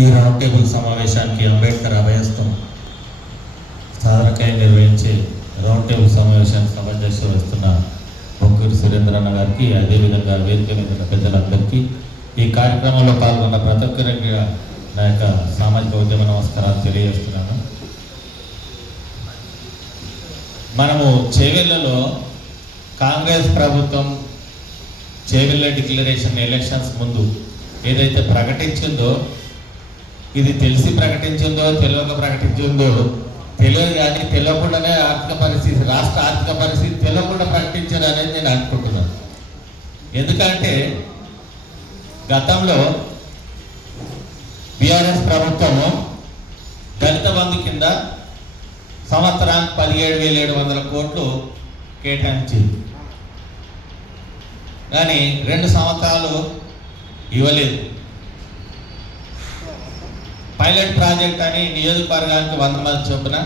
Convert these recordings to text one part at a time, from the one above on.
ఈ round table సమావేశానికి అంబేద్కర్ అభయస్థం సాధనకాయ నిర్వహించే రౌండ్ టేబుల్ సమావేశానికి సమావేశం వస్తున్న బొక్కూరి సురేంద్రన్న గారికి అదేవిధంగా వేదిక మీద ఉన్న పెద్దలందరికీ ఈ కార్యక్రమంలో పాల్గొన్న ప్రతి ఒక్కరికి నా యొక్క సామాజిక ఉద్యమ నమస్కారాలు తెలియజేస్తున్నాను. మనము చేవెళ్ళలో కాంగ్రెస్ ప్రభుత్వం చేవెళ్ళ డిక్లరేషన్ ఎలక్షన్స్ ముందు ఏదైతే ప్రకటించిందో ఇది తెలిసి ప్రకటించిందో తెలియక ప్రకటించిందో తెలియదు కానీ తెలియకుండానే ఆర్థిక పరిస్థితి రాష్ట్ర ఆర్థిక పరిస్థితి తెలియకుండా ప్రకటించారు అనేది నేను అనుకుంటున్నాను. ఎందుకంటే గతంలో బీఆర్ఎస్ ప్రభుత్వము దళిత బంధు కింద సంవత్సరానికి పదిహేడు వేల ఏడు వందల కోట్లు కేటాయించింది. కానీ రెండు సంవత్సరాలు ఇవ్వలేదు. పైలట్ ప్రాజెక్ట్ అని నియోజకవర్గానికి వంద మంది చొప్పున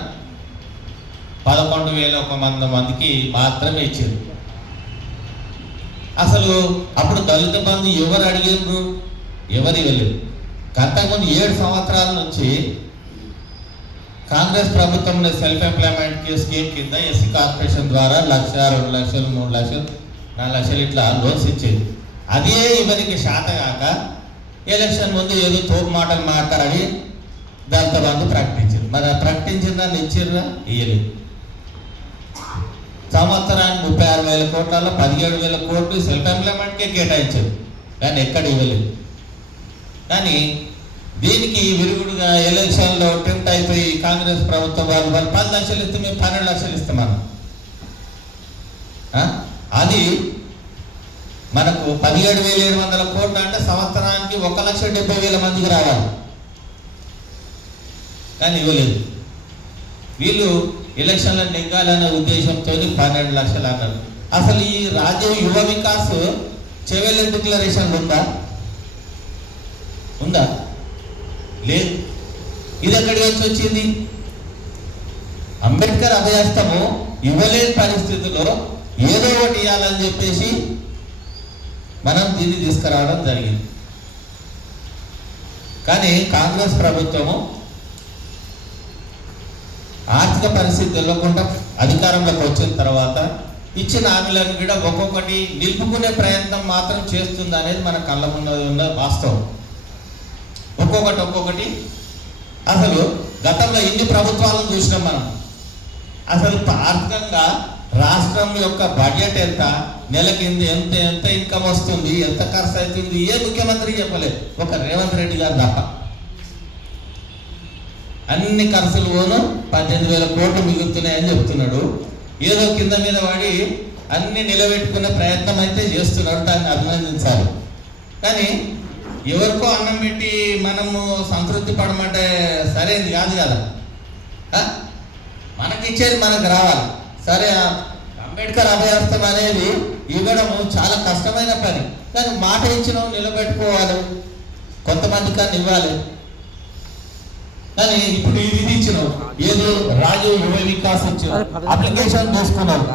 పదకొండు వేల ఒక వంద మందికి మాత్రమే ఇచ్చారు. అసలు అప్పుడు దళిత బంధు ఎవరు అడిగారు ఎవరు ఇవ్వలేదు అంతకుముందు ఏడు సంవత్సరాల నుంచి కాంగ్రెస్ ప్రభుత్వం సెల్ఫ్ ఎంప్లాయ్మెంట్ స్కీమ్ కింద ఎస్సీ కార్పొరేషన్ ద్వారా లక్ష రెండు లక్షలు మూడు లక్షలు నాలుగు లక్షలు ఇట్లా లోన్స్ ఇచ్చేది. అదే ఇవరికి శాత కాక ఎలక్షన్ ముందు ఏదో తోపు మాటలు మాట్లాడని దాంతో బంధు ప్రకటించారు. మరి ఆ ప్రకటించిన దాన్ని ఇచ్చిర్రా ఇయ్యలేదు సంవత్సరానికి ముప్పై ఆరు వేల కోట్లలో పదిహేడు వేల కోట్లు సెల్ఫ్ ఎంప్లాయ్మెంట్కే కేటాయించారు. కానీ ఎక్కడ ఇవ్వలేదు. కానీ దీనికి విరుగుడుగా ఎలక్షన్లో టెంప్ట్ అయిపోయి కాంగ్రెస్ ప్రభుత్వం వాళ్ళు వాళ్ళు పది లక్షలు ఇస్తే మేము పన్నెండు లక్షలు ఇస్తాం మనం అది మనకు పదిహేడు వేల ఏడు వందల కోట్లు అంటే సంవత్సరానికి ఒక లక్ష డెబ్బై వేల మందికి రావాలి. కానీ ఇవ్వలేదు. వీళ్ళు ఎలక్షన్లు నెగ్గాలనే ఉద్దేశంతో పన్నెండు లక్షలు అన్నారు. అసలు ఈ రాజీవ్ యువ వికాస్ చెవెల్ డిక్లరేషన్ ఉందా? ఉందా? లేదు. ఇది ఎక్కడి నుంచి వచ్చింది? అంబేద్కర్ అభయస్తము ఇవ్వలేని పరిస్థితుల్లో ఏదో ఒకటి ఇవ్వాలని చెప్పేసి మనం దీన్ని తీసుకురావడం జరిగింది. కానీ కాంగ్రెస్ ప్రభుత్వము ఆర్థిక పరిస్థితి తెలియకుండా అధికారంలోకి వచ్చిన తర్వాత ఇచ్చిన హామీలను కూడా ఒక్కొక్కటి నిలుపుకునే ప్రయత్నం మాత్రం చేస్తుంది అనేది మన కళ్ళ ముందు ఉన్న వాస్తవం. ఒక్కొక్కటి ఒక్కొక్కటి అసలు గతంలో ఎన్ని ప్రభుత్వాలను చూసినాం మనం? అసలు ఆర్థికంగా రాష్ట్రం యొక్క బడ్జెట్ ఎంత? నెలకి ఎంత ఎంత ఎంత ఇన్కమ్ వస్తుంది ఎంత ఖర్చు అవుతుంది ఏ ముఖ్యమంత్రి చెప్పలేదు. ఒక రేవంత్ రెడ్డి గారు తప్ప. అన్ని ఖర్చులు పోను పద్దెనిమిది వేల కోట్లు మిగులుతున్నాయని చెప్తున్నాడు. ఏదో కింద మీద పడి అన్ని నిలబెట్టుకునే ప్రయత్నం అయితే చేస్తున్నాడు దాన్ని అభినందించాలి. కానీ ఎవరికో అన్నం పెట్టి మనము సంతృప్తి పడమంటే సరైనది కాదు కదా. మనకి ఇచ్చేది మనకు రావాలి. సరే అంబేద్కర్ అభయాస్తం అనేది ఇవ్వడము చాలా కష్టమైన పని. కానీ మాట ఇచ్చిన నిలబెట్టుకోవాలి. కొంతమంది కానీ ఇవ్వాలి. కానీ ఇప్పుడు ఇది ఇచ్చినావు ఏదో రాజు యువ వికాస్ ఇచ్చావు అప్లికేషన్ చేసుకున్నావు